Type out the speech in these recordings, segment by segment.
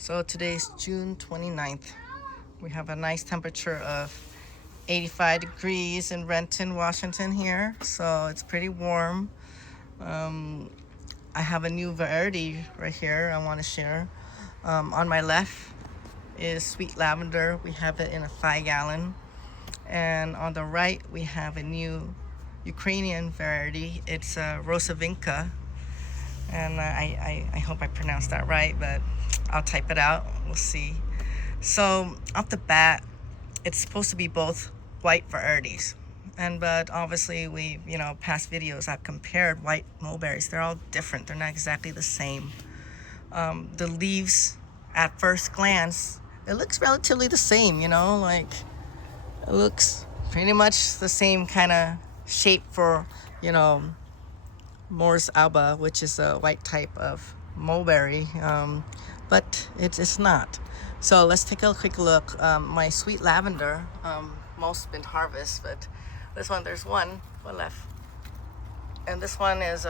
So today's June 29th. We have a nice temperature of 85 degrees in Renton, Washington here. So it's pretty warm. I have a new variety right here I want to share. On my left is sweet lavender. We have it in a 5-gallon. And on the right, we have a new Ukrainian variety. It's Rozovynka. And I hope I pronounced that right, but I'll type it out. We'll see. So off the bat, it's supposed to be both white varieties. But obviously past videos I've compared white mulberries. They're all different. They're not exactly the same. The leaves, at first glance, it looks relatively the same, like it looks pretty much the same kind of shape for, Morse alba, which is a white type of mulberry, but it's not. So let's take a quick look. My sweet lavender, most been harvested, but this one, there's one left. And this one is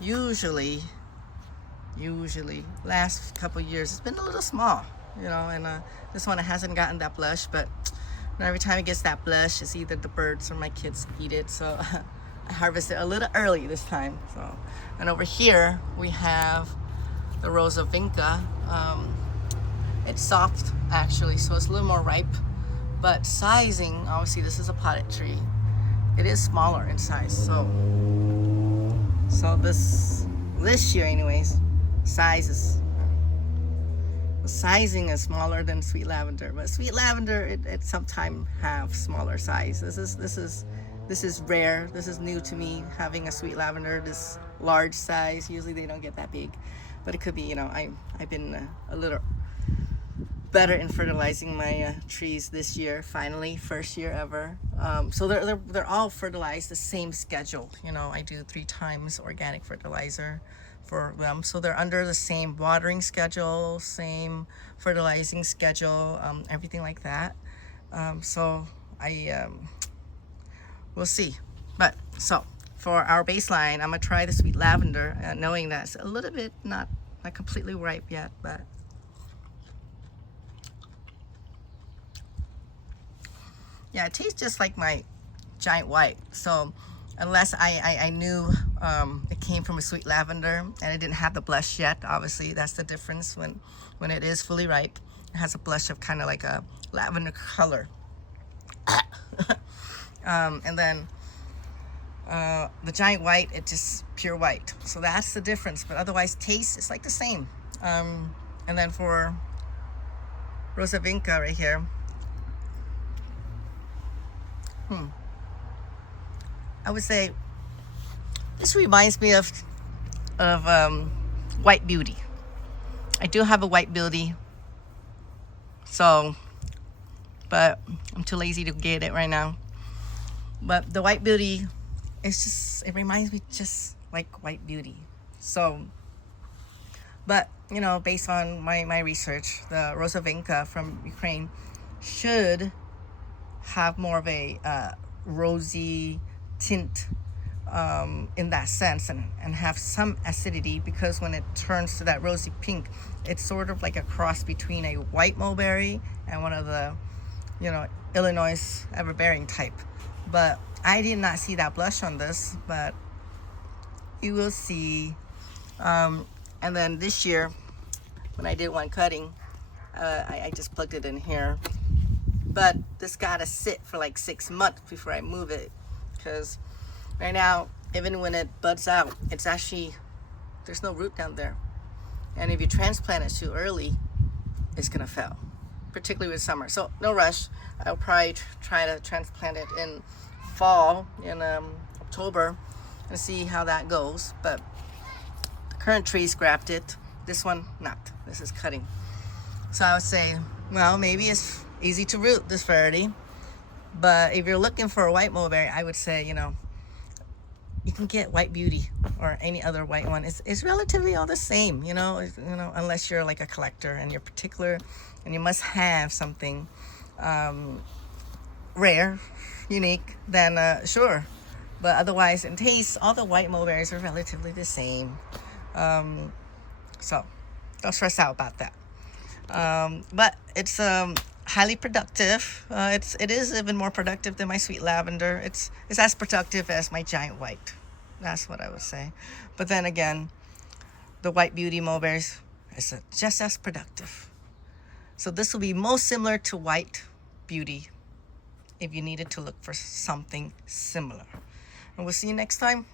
usually last couple years it's been a little small, and this one, it hasn't gotten that blush, but every time it gets that blush, it's either the birds or my kids eat it. So I harvested a little early this time. So, and over here we have the Rozovynka. It's soft actually, so it's a little more ripe. But sizing, obviously this is a potted tree. It is smaller in size. So this year, anyways, the sizing is smaller than sweet lavender. But sweet lavender, it sometimes have smaller size. This is rare. This is new to me, having a sweet lavender this large size. Usually they don't get that big, but it could be, I've been a little better in fertilizing my trees this year. Finally, first year ever. So they're all fertilized the same schedule. I do 3 times organic fertilizer for them, so they're under the same watering schedule, same fertilizing schedule, everything like that. So we'll see. But so for our baseline, I'm gonna try the sweet lavender, knowing that it's a little bit not completely ripe yet, but yeah, it tastes just like my giant white. So unless I knew it came from a sweet lavender and it didn't have the blush yet, obviously that's the difference. When it is fully ripe, it has a blush of kind of like a lavender color. And then the giant white, it's just pure white. So that's the difference. But otherwise, taste is like the same. And then for Rozovynka right here, I would say this reminds me of White Beauty. I do have a White Beauty, so, but I'm too lazy to get it right now. But the White Beauty, it reminds me just like White Beauty. So, but based on my research, the Rozovynka from Ukraine should have more of a rosy tint in that sense, and have some acidity, because when it turns to that rosy pink, it's sort of like a cross between a white mulberry and one of the Illinois everbearing type. But I did not see that blush on this, but you will see. And then this year when I did one cutting, I just plugged it in here, but this gotta sit for like 6 months before I move it, because right now, even when it buds out, it's actually, there's no root down there. And if you transplant it too early, it's gonna fail, particularly with summer. So no rush. I'll probably try to transplant it in fall, in October, and see how that goes. But the current tree's grafted. This one, not. This is cutting. So I would say, well, maybe it's easy to root, this variety. But if you're looking for a white mulberry, I would say, you can get White Beauty or any other white one. It's relatively all the same, unless you're like a collector and you're particular and you must have something rare, unique, then sure. But otherwise, in taste, all the white mulberries are relatively the same. So Don't stress out about that. But it's highly productive. It is even more productive than my sweet lavender. It's as productive as my giant white. That's what I would say. But then again, the white beauty mulberries is just as productive. So this will be most similar to white beauty if you needed to look for something similar. And we'll see you next time.